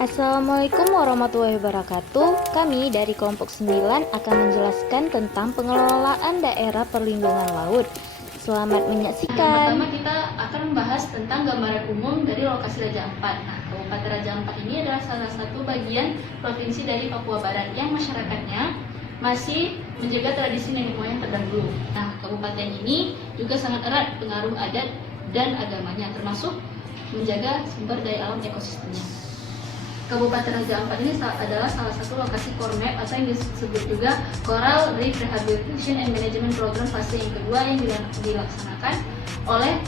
Assalamualaikum warahmatullahi wabarakatuh. Kami dari kelompok 9 akan menjelaskan tentang pengelolaan daerah perlindungan laut. Selamat menyaksikan. Pertama kita akan membahas tentang gambaran umum dari lokasi Raja Ampat. Nah, Kabupaten Raja Ampat ini adalah salah satu bagian provinsi dari Papua Barat yang masyarakatnya masih menjaga tradisi nenek moyang terdahulu. Nah, kabupaten ini juga sangat erat pengaruh adat dan agamanya, termasuk menjaga sumber daya alam ekosistemnya. Kabupaten Raja Ampat ini adalah salah satu lokasi CORMAP atau yang disebut juga Coral Reef Rehabilitation and Management Program fase yang kedua yang dilaksanakan oleh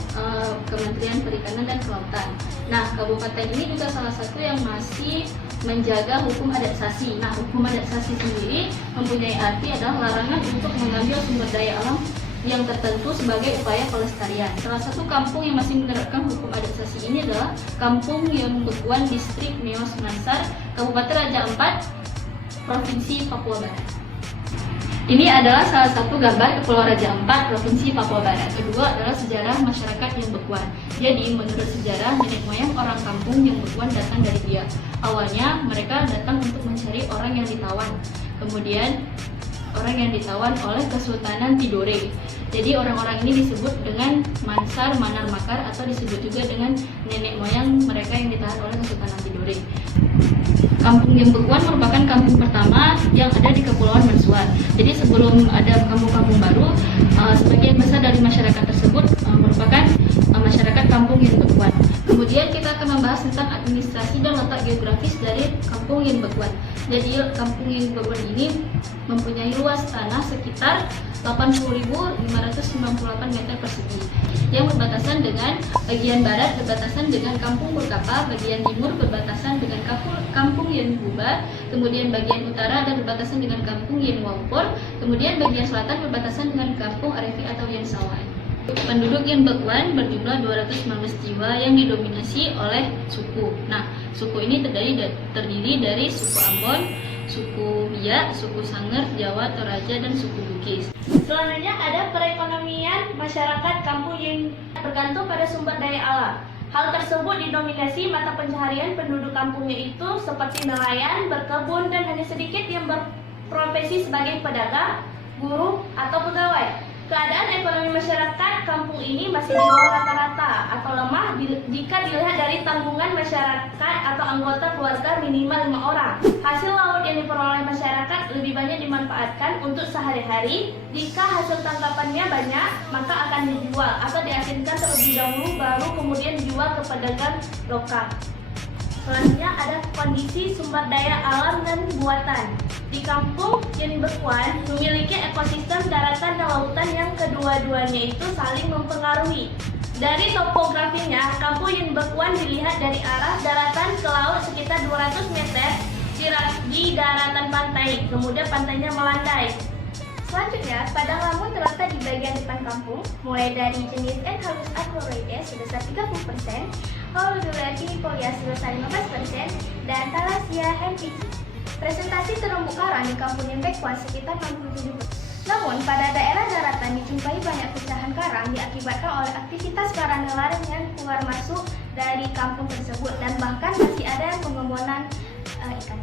Kementerian Perikanan dan Kelautan. Nah, kabupaten ini juga salah satu yang masih menjaga hukum adat sasi. Nah, hukum adat sasi sendiri mempunyai arti adalah larangan untuk mengambil sumber daya alam yang tertentu sebagai upaya pelestarian. Salah satu kampung yang masih menerapkan hukum adat sasi ini adalah Kampung Yon Bekuan, Distrik Meos Nansar, Kabupaten Raja Ampat, Provinsi Papua Barat. Ini adalah salah satu gambar Kepulauan Raja Ampat, Provinsi Papua Barat. Kedua adalah sejarah masyarakat Yon Bekuan. Jadi, menurut sejarah, nenek moyang orang kampung Yon Bekuan datang dari Biak. Awalnya, mereka datang untuk mencari orang yang ditawan. Kemudian, orang yang ditawan oleh Kesultanan Tidore. Jadi orang-orang ini disebut dengan Mansar Manar Makar atau disebut juga dengan nenek moyang mereka yang ditahan oleh Kesultanan Tidore. Kampung Yon Bekuan merupakan kampung pertama yang ada di Kepulauan Mensuat. Jadi sebelum ada kampung-kampung baru, sebagian besar dari masyarakat tersebut merupakan masyarakat kampung Yon Bekuan. Kemudian kita akan membahas tentang administrasi dan letak geografis dari kampung Yon Bekuan. Jadi kampung Yon Bekuan ini mempunyai luas tanah sekitar 80.598 meter persegi yang berbatasan dengan bagian barat berbatasan dengan Kampung Purkapa, bagian timur berbatasan dengan Kampung Yon Buba, kemudian bagian utara dan berbatasan dengan Kampung Yon Wampur, kemudian bagian selatan berbatasan dengan Kampung Arefi atau Yon Sawan. Penduduk Yon Bekuan berjumlah 219 jiwa yang didominasi oleh suku. Nah, suku ini terdiri dari suku Ambon, suku Biak, suku Sanger, Jawa, Toraja, dan suku Bugis. Selanjutnya ada perekonomian masyarakat kampung yang bergantung pada sumber daya alam. Hal tersebut didominasi mata pencaharian penduduk kampungnya itu seperti nelayan, berkebun, dan hanya sedikit yang berprofesi sebagai pedagang, buruh, atau pegawai. Keadaan ekonomi masyarakat kampung ini masih di bawah rata-rata atau lemah jika dilihat dari tanggungan masyarakat atau anggota keluarga minimal 5 orang. Hasil laut yang diperoleh masyarakat lebih banyak dimanfaatkan untuk sehari-hari. Jika hasil tangkapannya banyak, maka akan dijual atau diasinkan terlebih dahulu baru kemudian dijual ke pedagang lokal. Selanjutnya ada kondisi sumber daya alam dan buatan. Di kampung Yon Bekuan memiliki ekosistem daratan dan lautan yang kedua-duanya itu saling mempengaruhi. Dari topografinya, kampung Yon Bekuan dilihat dari arah daratan ke laut sekitar 200 meter di daratan pantai, kemudian pantainya melandai. Selanjutnya, padang lamun terletak di bagian depan kampung, mulai dari jenis Enhalus achloroides sebesar 30%, Holodulatifolia sebesar 15%, dan Thalassia hempici. Presentasi terumbu karang di kampung Yon Bekuan sekitar 67%. Namun, pada daerah daratan dijumpai banyak pecahan karang diakibatkan oleh aktivitas para nelayan yang keluar masuk dari kampung tersebut dan bahkan masih ada pengembangan ikan.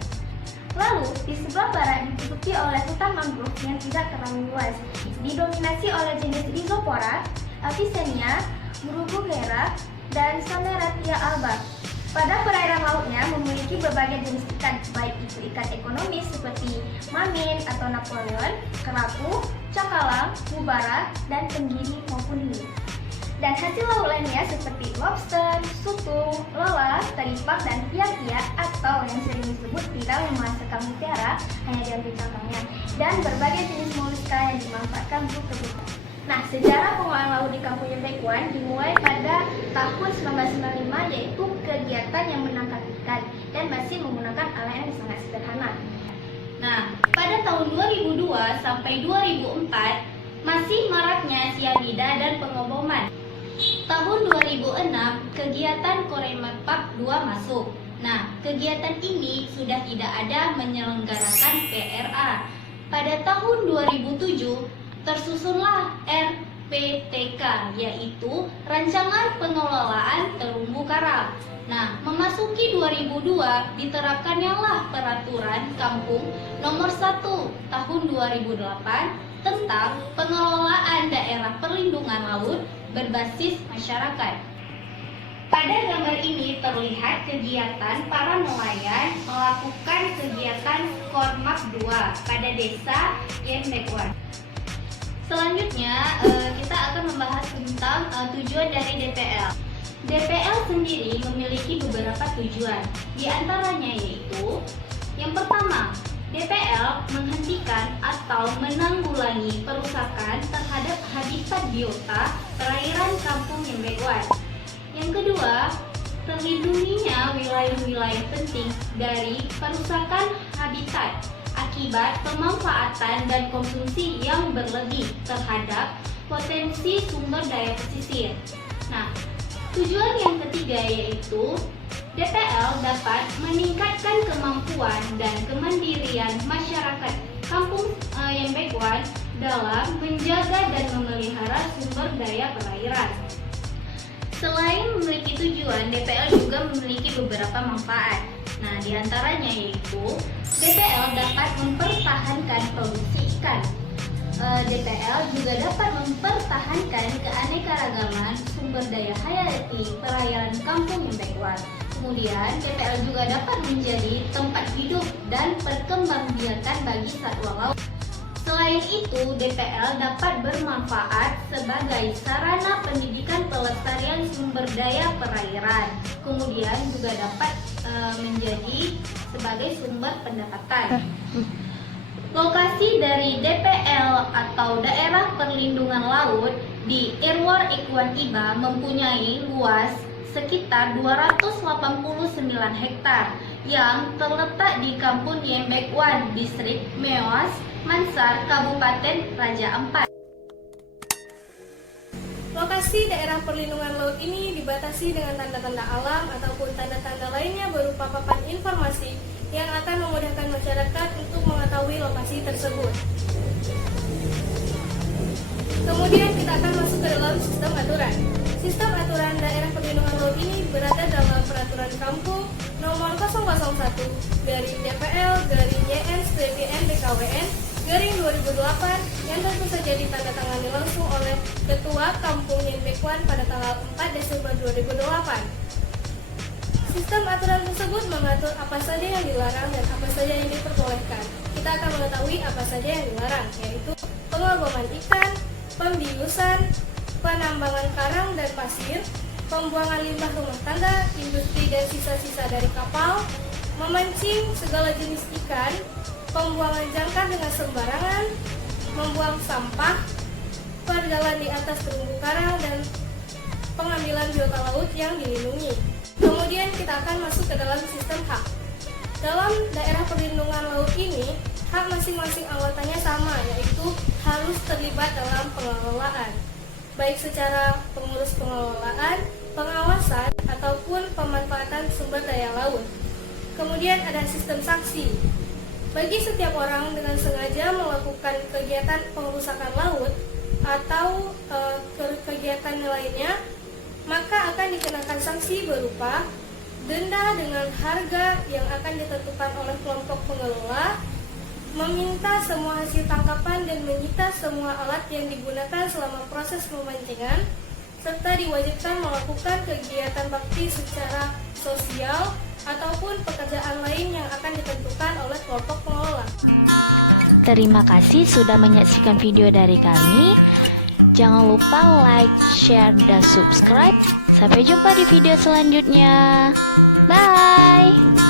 Lalu, di sebelah barat ditutupi oleh hutan mangrove yang tidak terlalu luas, didominasi oleh jenis Rhizopora, Avicennia, Brugugera, dan Soneratia alba. Pada perairan lautnya memiliki berbagai jenis ikan, baik itu ikan ekonomis seperti mamin atau Napoleon, kerapu, cakalang, mubara, dan tenggiri maupun hiu. Dan hasil laut lainnya seperti lobster, sutung, lola, taripak, dan piak-piak atau yang sering disebut tiral yang menghasilkan mutiara hanya diambil cangkangnya, dan berbagai jenis moluska yang dimanfaatkan untuk kebutuhan. Nah, sejarah pengolahan laut di kampung Yon Bekuan dimulai pada tahun 1995, yaitu kegiatan yang menangkap ikan dan masih menggunakan alat yang sangat sederhana. Nah, pada tahun 2002 sampai 2004 masih maraknya sianida dan pengoboman. Tahun 2006 kegiatan Coremat Park 2 masuk. Nah, kegiatan ini sudah tidak ada menyelenggarakan PRA. Pada tahun 2007 tersusunlah RPTK, yaitu Rancangan Pengelolaan Terumbu Karang. Nah, memasuki 2002 diterapkannya lah Peraturan Kampung Nomor 1 Tahun 2008 tentang pengelolaan daerah perlindungan laut berbasis masyarakat. Pada gambar ini terlihat kegiatan para nelayan melakukan kegiatan Kormap 2 pada desa Yenbekwan. Selanjutnya kita akan membahas tentang tujuan dari DPL. DPL sendiri memiliki beberapa tujuan, di antaranya yaitu yang pertama, DPL menghentikan atau menanggulangi perusakan terhadap habitat biota perairan Kampung Yenbekwan. Yang kedua, terlindunginya wilayah-wilayah penting dari perusakan habitat akibat pemanfaatan dan konsumsi yang berlebih terhadap potensi sumber daya pesisir. Nah, tujuan yang ketiga yaitu DPL dapat meningkatkan kemampuan dan kemandirian masyarakat Kampung Yenbekwan dalam menjaga dan memelihara sumber daya perairan. Selain memiliki tujuan, DPL juga memiliki beberapa manfaat. Nah, diantaranya yaitu DPL dapat mempertahankan produksi ikan. DPL juga dapat mempertahankan keanekaragaman sumber daya hayati perairan Kampung Yenbekwan. Kemudian, DPL juga dapat menjadi tempat hidup dan perkembangbiakan bagi satwa laut. Selain itu, DPL dapat bermanfaat sebagai sarana pendidikan pelestarian sumber daya perairan. Kemudian juga dapat menjadi sebagai sumber pendapatan. Lokasi dari DPL atau Daerah Perlindungan Laut di Irwar Ikwan Iba mempunyai luas sekitar 289 hektar yang terletak di Kampung Yenbekwan, Distrik Meos, Mansar, Kabupaten Raja Ampat. Lokasi daerah perlindungan laut ini dibatasi dengan tanda-tanda alam ataupun tanda-tanda lainnya berupa papan informasi yang akan memudahkan masyarakat untuk mengetahui lokasi tersebut. Kemudian kita akan masuk ke dalam sistem aturan. Sistem aturan daerah perlindungan laut ini berada dalam Peraturan Kampung Nomor 001 garing DPL garing YN/BKWN 2008 yang tentu saja ditandatangani langsung oleh Ketua Kampung Yenbekwan pada tanggal 4 Desember 2008. Sistem aturan tersebut mengatur apa saja yang dilarang dan apa saja yang diperbolehkan. Kita akan mengetahui apa saja yang dilarang, yaitu pengaboman ikan, pembiusan, penambangan karang dan pasir, pembuangan limbah rumah tangga, industri dan sisa-sisa dari kapal, memancing segala jenis ikan, pembuangan jangkar dengan sembarangan, membuang sampah, perjalanan di atas terumbu karang, dan pengambilan biota laut yang dilindungi. Kemudian kita akan masuk ke dalam sistem hak. Dalam daerah perlindungan laut ini, hak masing-masing anggotanya sama, yaitu harus terlibat dalam pengelolaan, baik secara pengurus pengelolaan, pengawasan, ataupun pemanfaatan sumber daya laut. Kemudian ada sistem sanksi. Bagi setiap orang dengan sengaja melakukan kegiatan pengerusakan laut atau kegiatan lainnya, maka akan dikenakan sanksi berupa denda dengan harga yang akan ditentukan oleh kelompok pengelola, meminta semua hasil tangkapan dan menyita semua alat yang digunakan selama proses pemancingan, serta diwajibkan melakukan kegiatan bakti secara sosial ataupun pekerjaan lain yang akan ditentukan oleh kelompok pengelola. Terima kasih sudah menyaksikan video dari kami. Jangan lupa like, share, dan subscribe. Sampai jumpa di video selanjutnya. Bye!